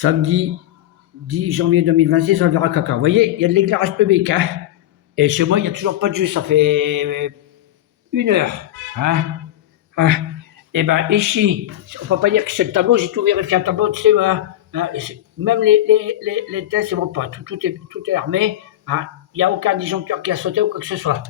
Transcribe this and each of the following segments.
samedi 10 janvier 2026, on verra caca. Vous voyez, il y a de l'éclairage public. Hein, et chez moi, il n'y a toujours pas de jus. Ça fait 1 heure. Hein, hein. Et ben, ici, on ne peut pas dire que c'est le tableau. J'ai tout vérifié un tableau, tu sais. Hein, même les tests, c'est bon pas. Tout est armé. Hein, il n'y a aucun disjoncteur qui a sauté ou quoi que ce soit.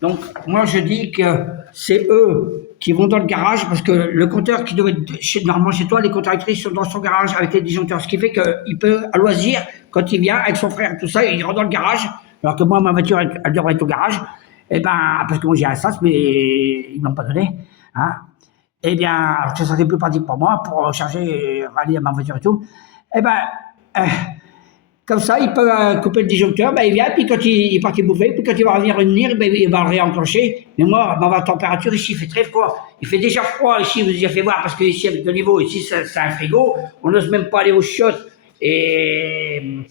Donc, moi, je dis que c'est eux qui vont dans le garage parce que le compteur qui doit être normalement chez toi, les compteurs électriques sont dans son garage avec les disjoncteurs. Ce qui fait qu'il peut, à loisir, quand il vient avec son frère et tout ça, il rentre dans le garage. Alors que moi, ma voiture, elle devrait être au garage. Eh ben, parce que moi, j'ai un sas, mais ils ne m'ont pas donné. Hein. Eh bien, alors que ça serait plus pratique pour moi, pour charger, rallier ma voiture et tout. Eh ben, comme ça, il peut couper le disjoncteur, ben, il vient, puis quand il part bouffer, puis quand il va revenir revenir, ben, il va le réenclencher. Mais moi, ben, ma température ici, il fait très froid. Il fait déjà froid ici, vous avez fait voir, parce que ici, avec le niveau, ici, c'est un frigo. On n'ose même pas aller aux chiottes. Et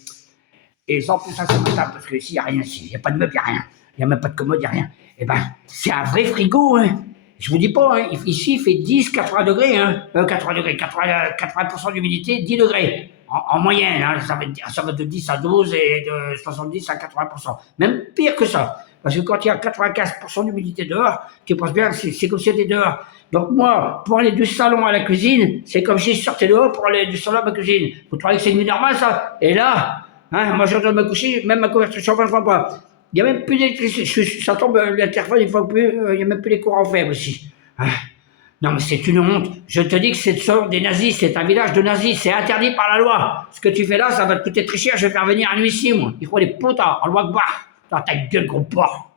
sans plus ça, c'est ça, parce que ici, il n'y a rien ici. Il n'y a pas de meubles, il n'y a rien. Il n'y a même pas de commode, il n'y a rien. Eh ben, c'est un vrai frigo, hein. Je vous dis pas, hein, ici, il fait 10, 80 degrés, hein. 80 degrés, 80% d'humidité, 10 degrés. En moyenne, hein, ça va de 10 à 12 et de 70 à 80%. Même pire que ça. Parce que quand il y a 95% d'humidité dehors, tu penses bien, c'est comme si c'était dehors. Donc moi, pour aller du salon à la cuisine, c'est comme si je sortais dehors pour aller du salon à ma cuisine. Vous trouvez que c'est une nuit normale, ça? Et là, hein, moi, j'ai besoin de me coucher, même ma couverture de chauffage, je ne vois pas. Il n'y a même plus d'électricité. Ça tombe, l'interphone, il ne faut plus, il n'y a même plus les courants faibles ici. Hein. Non, mais c'est une honte. Je te dis que c'est des nazis, c'est un village de nazis, c'est interdit par la loi. Ce que tu fais là, ça va te coûter très cher, je vais faire venir un huissier, moi. Il faut des potas, en loi de barre. Dans ta gueule, gros porc.